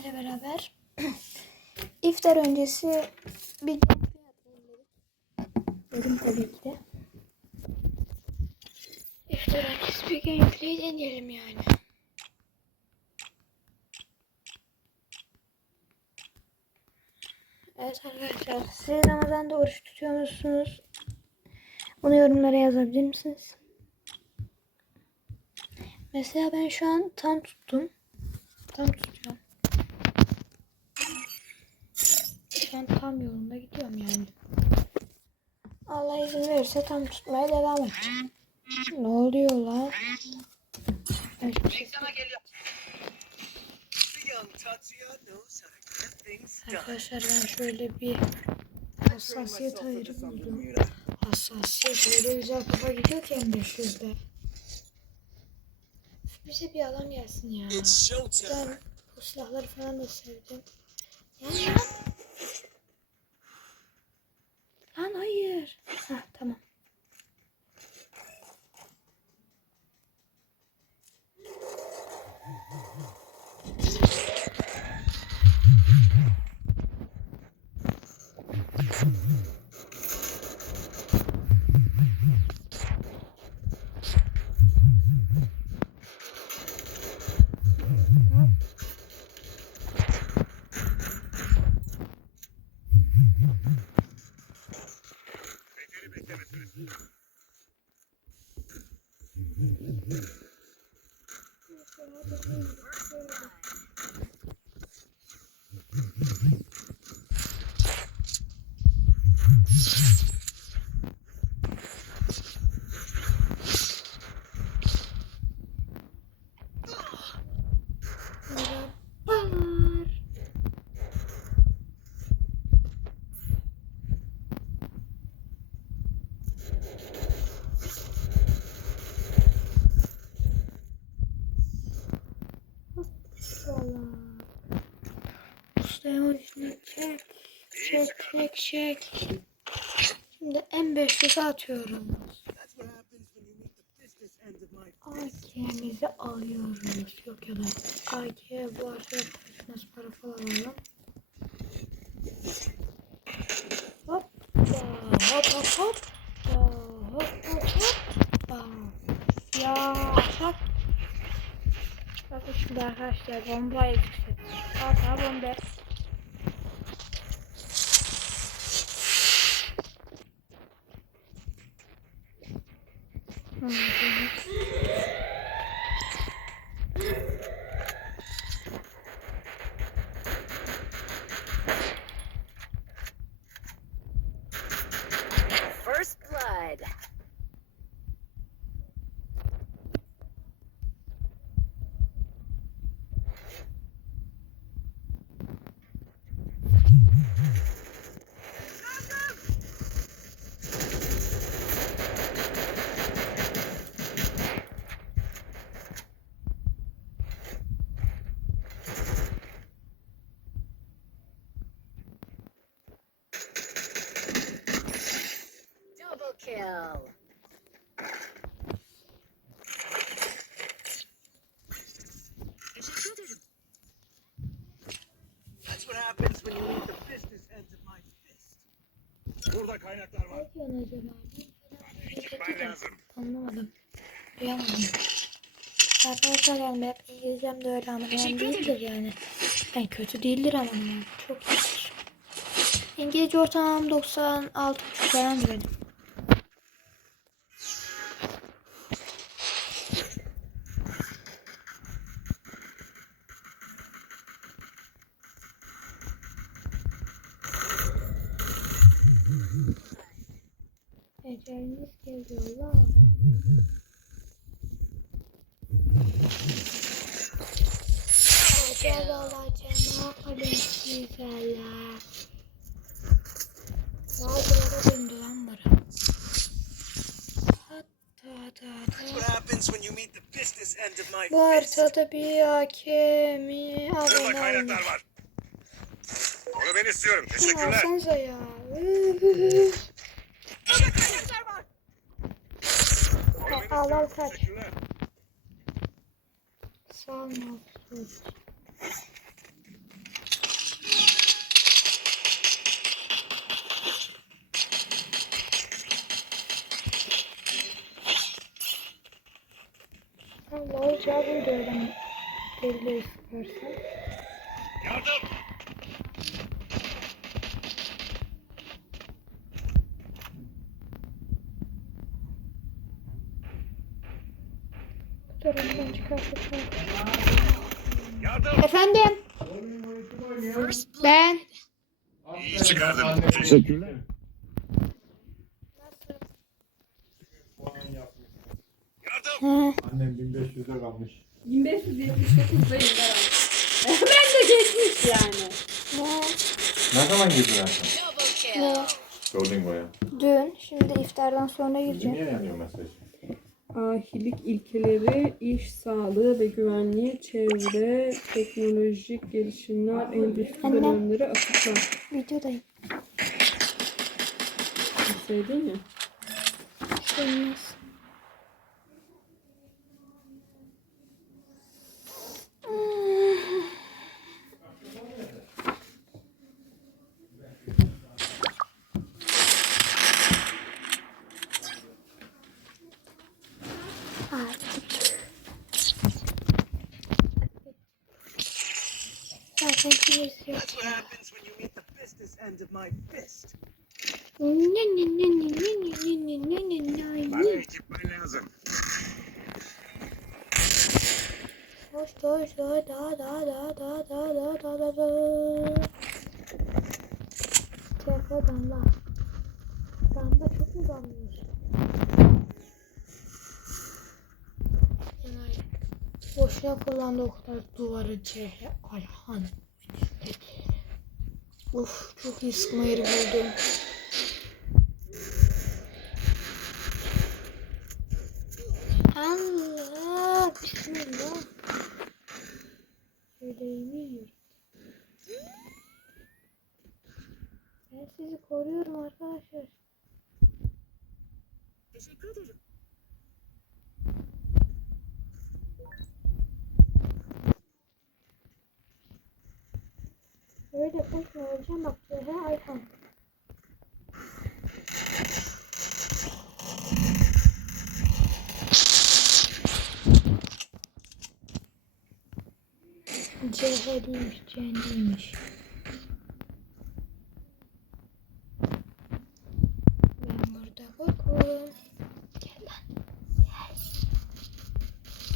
sizlerle beraber iftar öncesi bir. Dedim tabii ki de. İftar öncesi bir gameplay deneyelim yani. Evet arkadaşlar siz Ramazan'da oruç tutuyor musunuz? Bunu yorumlara yazabilir misiniz? Mesela ben şu an tam tuttum. Tam tutuyorum. Şu an tam yolunda gidiyorum yani. Allah izin verirse tam tutmaya devam edeceğim. Ne oluyor lan? Geliyor. Done. Arkadaşlar ben şöyle bir hassasiyet ayarı buldum. Hassasiyet öyle güzel kafa gidiyor ki M500'de. Bize bir alan gelsin ya. Ben bu silahları falan da sevdim. Lan lan. Mm-hmm. Usta emojini çek. Çek çek çek. Şimdi M500'e atıyorum. That's what happens when you meet the business end of my AK'mizi alıyoruz. Yok ya da AK bu arada konuşması para falan alalım. Hop. Hop hop hop. Hop hop hop. Ya bak. Bakın şimdi arkadaşlar bomba etkisi. Al sana bomba. 嗯。Kill. That's what happens when you meet the business end of my fist. Burada kaynaklar var. Ne diyorsun acaba? Ben lazım. Anlamadım. Duyamadım. Arkadaşlar yani hep İngilizcem de öyle ama yani değildir yani. Yani kötü değildir ama yani. Çok iyidir. İngilizce ortalamam 96 falan benim. Eceliniz geliyor lan. Acel olacağım kalın güzeller. Bazıları döndü lan bana. Hatta da That's da. what happens when you meet the business end of my Bu haritada bir hakemi Burada abone kaynaklar var. Onu ben istiyorum. Teşekkürler. alsanıza ya. Al al kaç. Salma. Allah olacağı buydu öğrenmek. Belli istersen. Yardım! İyi çıkardın. Teşekkürler. Annem 1500'e kalmış. 1579'dayım ben. ben de geçmiş yani. Ne? Ne zaman girdin sen? Double kill. Ne? Duolingo'ya. Dün. Şimdi iftardan sonra gireceğim. Niye yanıyor mesaj? Ahilik ilkeleri, iş sağlığı ve güvenliği, çevre, teknolojik gelişimler, endüstri Anne. dönemleri açıklar. Videodayım. Deseydin ya. Olmaz. Artık. Zaten kimisi yok. That's what happens when you meet the business end of my fist. Bana ekipman lazım. Hoş hoş da da da da da da da da da da TF damla. Damla çok mu damlıyorsun? Yani boşuna kullandı o kadar duvarı CH Ayhan. Of çok iyi sıkma yeri buldum. Allah bismillah. Yüreğimi yiyorum. Ben sizi koruyorum arkadaşlar. Teşekkür ederim. Öyle koşma öleceğim bak. He Ayhan. CH değilmiş, CN'ymiş. Ben burada kokum. Gel lan. Gel.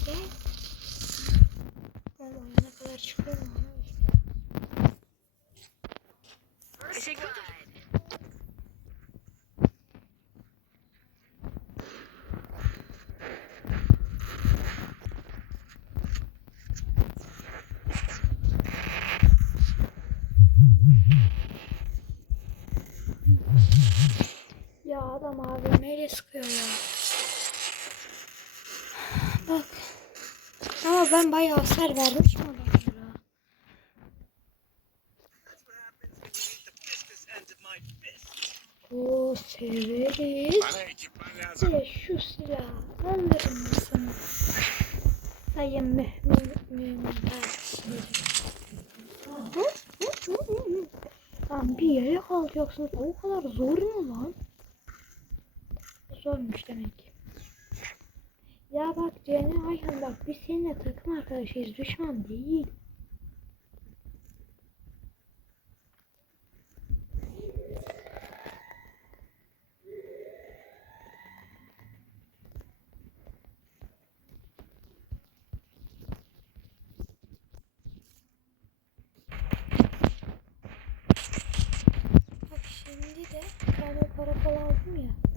Gel. Allah'ım ne kadar çıkıyor mu? adam abi neyle sıkıyor ya. Bak. Ama ben bayağı hasar verdim şu an. Oo severiz. Ve şu silahı alır mısın? Sayın mümin mümin Lan bir yere kalacaksınız. O kadar zor mu lan? Zormuş demek ki. Ya bak Cene Ayhan bak biz seninle takım arkadaşıyız düşman değil. Bak şimdi de bir tane para falan aldım ya.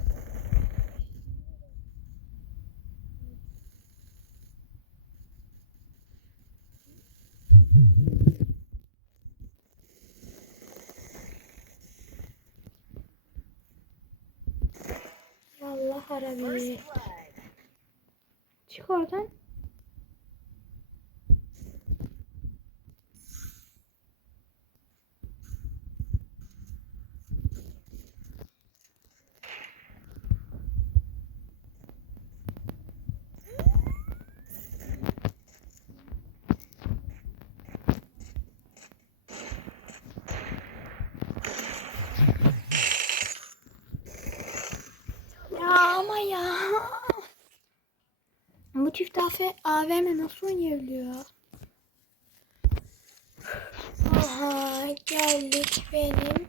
Allah arabi. Çık oradan. Ya. Bu çift AVM nasıl oynayabiliyor? Aha geldik benim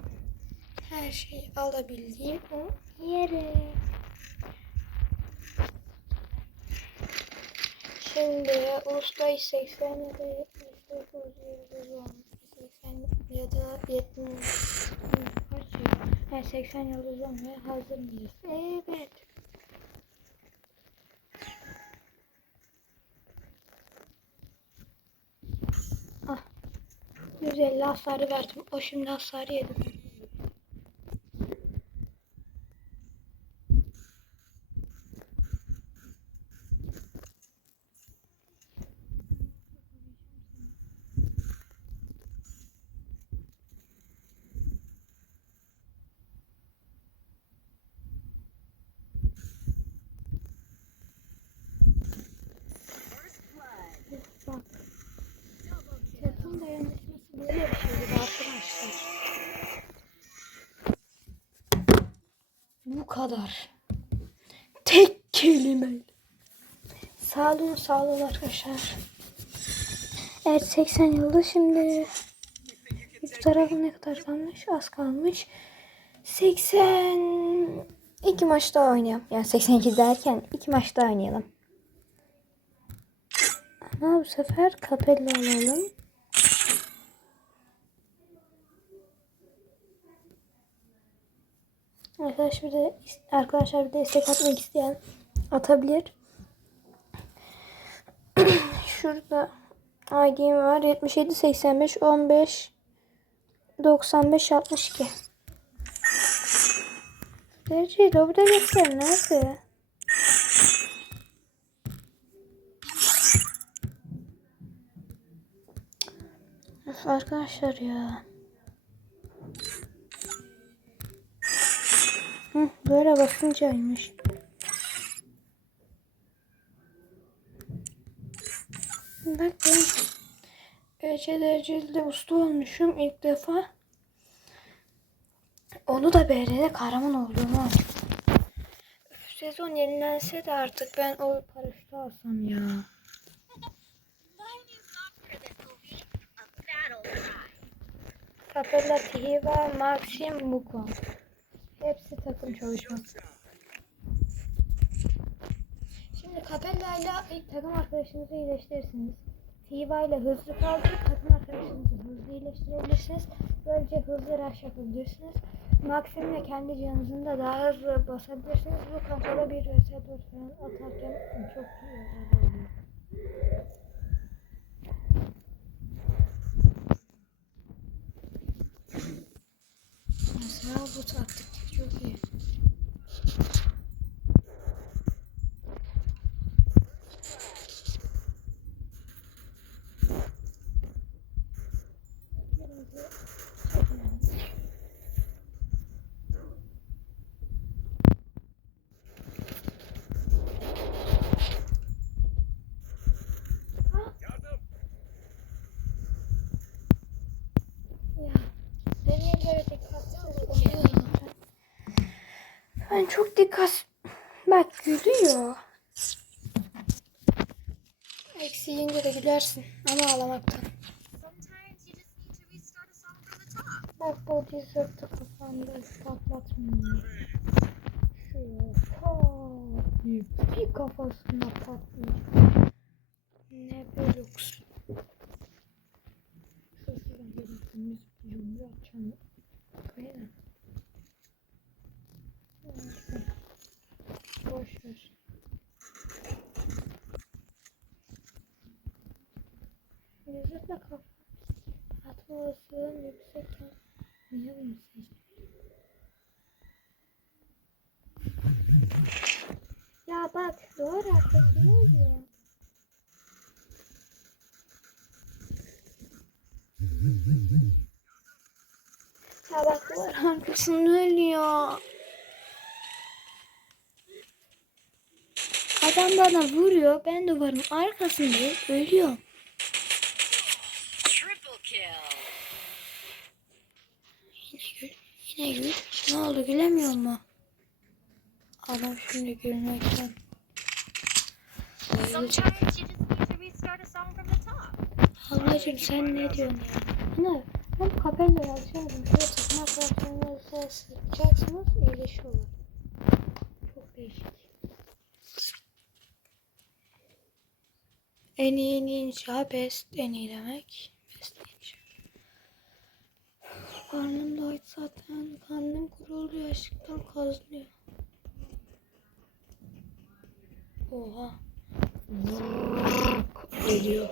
her şeyi alabildiğim o yere. Şimdi usta 80 ya da 79 yıldız olmuş. 80 ya da 70 kaç ya? Yani 80 yıldız olmaya hazır mıyız? Evet. 150 hasarı verdim. O şimdi hasarı yedi. Bak. Takım dayanışması böyle bir şeydi arkadaşlar. Bu kadar. Tek kelime. Sağ olun, sağ olun arkadaşlar. Evet 80 yılda şimdi üç tarafı ne kadar kalmış? Az kalmış. 80 iki maç daha oynayalım. Yani 82 derken iki maç daha oynayalım. Ama bu sefer Capella alalım. Arkadaş bir de arkadaşlar bir de istek atmak isteyen atabilir. Şurada ID'm var. 77 85 15 95 62. Gerçi Dobda göster nerede? Of arkadaşlar ya. Böyle basıncaymış. Bak ben EC dereceli usta olmuşum ilk defa. Onu da BR'de kahraman olduğumu açtım. Sezon yenilense de artık ben o paraşütü alsam ya. Capella, Tihiva, Maxim, Muko. Hepsi takım çalışması. Şimdi Capella ile ilk takım arkadaşınızı iyileştirirsiniz. Tihiva ile hızlı kaldırıp takım arkadaşınızı hızlı iyileştirebilirsiniz. Böylece hızlı rush yapabilirsiniz. Maxim ile kendi canınızın da daha hızlı basabilirsiniz. Bu kontrola bir vs 4 falan atarken çok iyi oluyor. Mesela bu taktik çok iyi. Yardım. Ya ben niye böyle dikkatsiz oluyorum? Ben çok dikkat... Bak gülüyor. Eksi yiyince de gülersin ama ağlamaktan. Bak bu dizörtü kafamda patlatmıyor. Şu bir kafasına patlıyor. Ne belux. Yüzükle kafa atma olasılığın yüksekken niye bunu? Ya bak doğru arkası ne diyor? Ya bak duvar arkasını ölüyor. Adam bana vuruyor. Ben duvarın arkasındayım. Ölüyorum. Yine gül. Yine gül. Ne oldu gülemiyor mu? Adam şimdi gülmekten. Ablacım sen ne diyorsun ya? Ana ben bu kapelleri alacağım. Şöyle takım arkadaşlarınızla sıkacaksınız iyileşiyorlar. Çok değişik. En iyi ninja best en iyi demek. Ninja. Karnım aç zaten. Karnım kuruluyor. Açlıktan kazınıyor. Oha. Ediyor.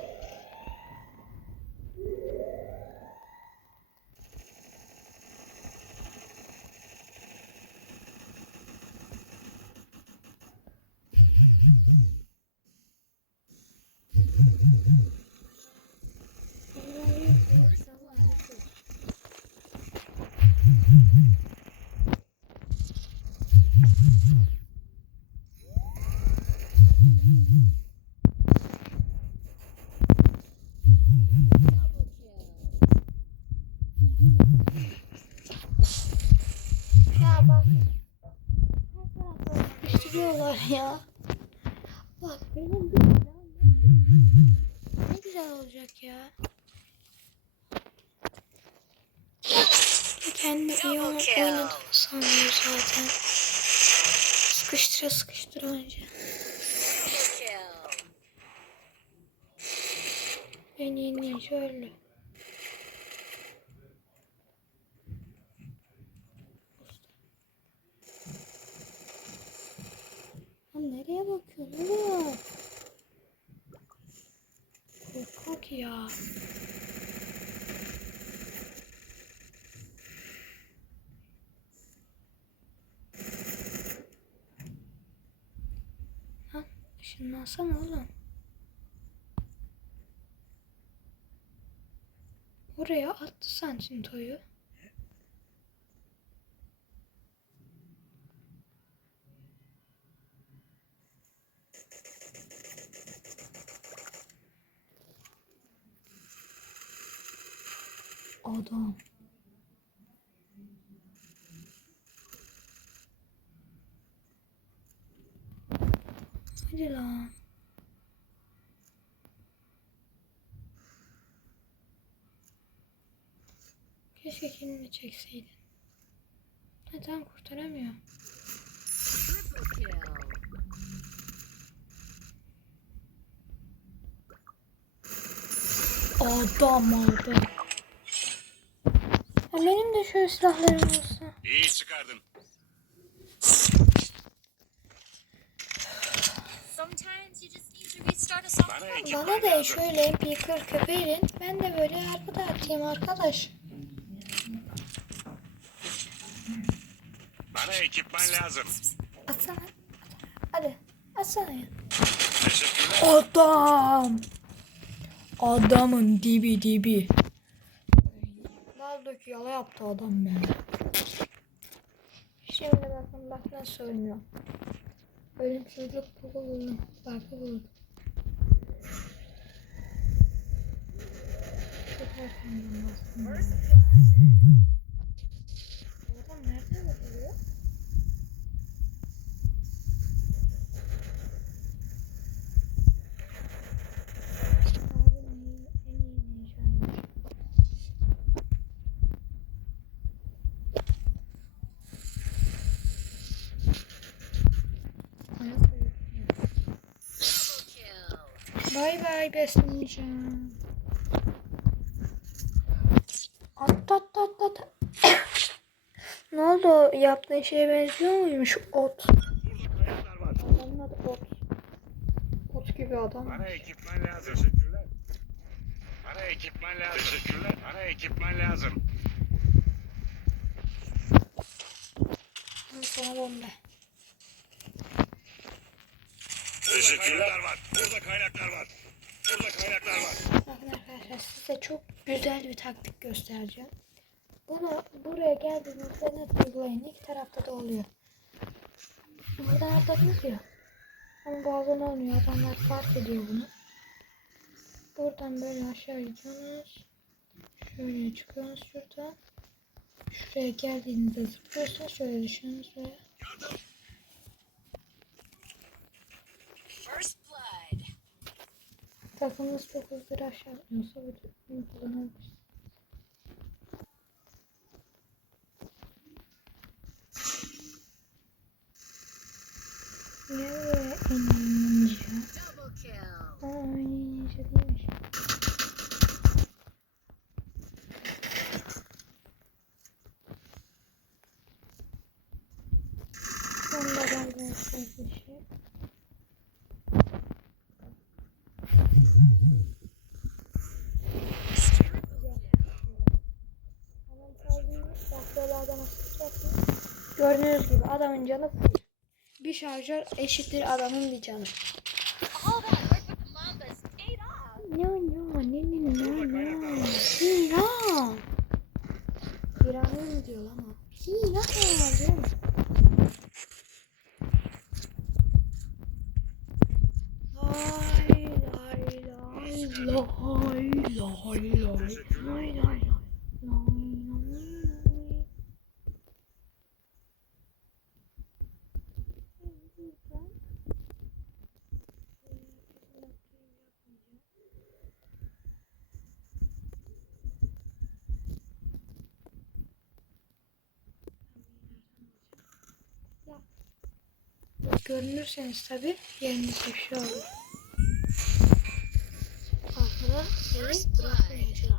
Sıkıştırıyorlar ya. Bak benim bir. Ne güzel olacak ya. Kendi iyi oynadığını sanıyor zaten. Sıkıştıra sıkıştıra önce. En iyi ninja Lan nereye bakıyorsun oğlum? Korkak ya. Lan ışınlansana oğlum. Oraya attı Santinto'yu. Adam. Hadi lan. Keşke kendini çekseydin. Neden kurtaramıyor? Adam adam. Benim de şöyle silahlarım olsa. İyi çıkardın. Sometimes you just need to restart a song Bana da şöyle MP40 verin. Ben de böyle arkada atayım arkadaş. Bana ekipman lazım. Atsana. Hadi. Atsana ya. Adam. Adamın dibi dibi. Naldaki yala yaptı adam be. Şimdi bakın bak nasıl oynuyor. Ölümsüzlük bulundu. Farkı bulundu. Çok erkenden bastım. Adam nereden bakıyor? Abi en iyi, en iyi ninjaymış. Ayak uyuyor. Bay bay best ninja. At at at at. ne oldu? Yaptığın şeye benziyor muymuş? Ot. Adı Ot. Ot gibi adam. Bana ekipman lazım. Teşekkürler. Bana ekipman lazım. Teşekkürler. Bana ekipman lazım. Sana bomba. Teşekkürler. var. Burada kaynaklar var. Burada kaynaklar var. Bakın arkadaşlar size çok güzel bir taktik göstereceğim. Bunu buraya geldiğinizde net uygulayın. İki tarafta da oluyor. Buradan atladınız ya. Ama bazen olmuyor. Adamlar fark ediyor bunu. Buradan böyle aşağı gidiyorsunuz. Şöyle çıkıyorsunuz şuradan. Şuraya geldiğinizde zıplıyorsunuz. Şöyle düşüyorsunuz ve Takımımız çok hızlı aşağı atmıyorsa bunu kullanabiliriz. Nereye inince? Aa inince değilmiş. Onda benden bir şey. Adam kalbini bak böyle adama sıkacaksın. Gördüğünüz gibi adamın canı. Bir şarjör eşittir adamın bir canı. Görünürseniz tabi yeriniz ifşa olur. Arkada evi bırakmayacaksınız.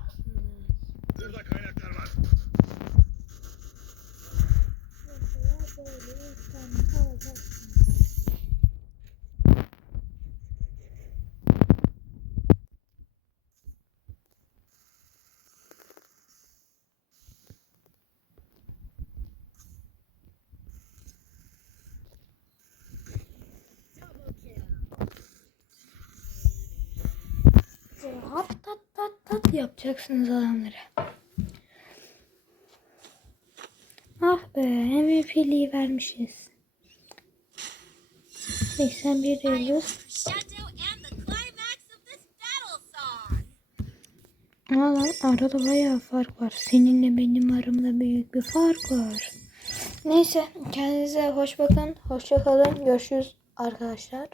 Burada kaynaklar var. Mesela böyle bir tane alacaksınız. Hat tat tat tat yapacaksınız adamlara. Ah be MVP'liği vermişiz. 81 yıldız. Crescendo and the climax of this battle song. Ama lan arada bayağı fark var. Seninle benim aramda büyük bir fark var. Neyse kendinize hoş bakın. Hoşça kalın. Görüşürüz arkadaşlar.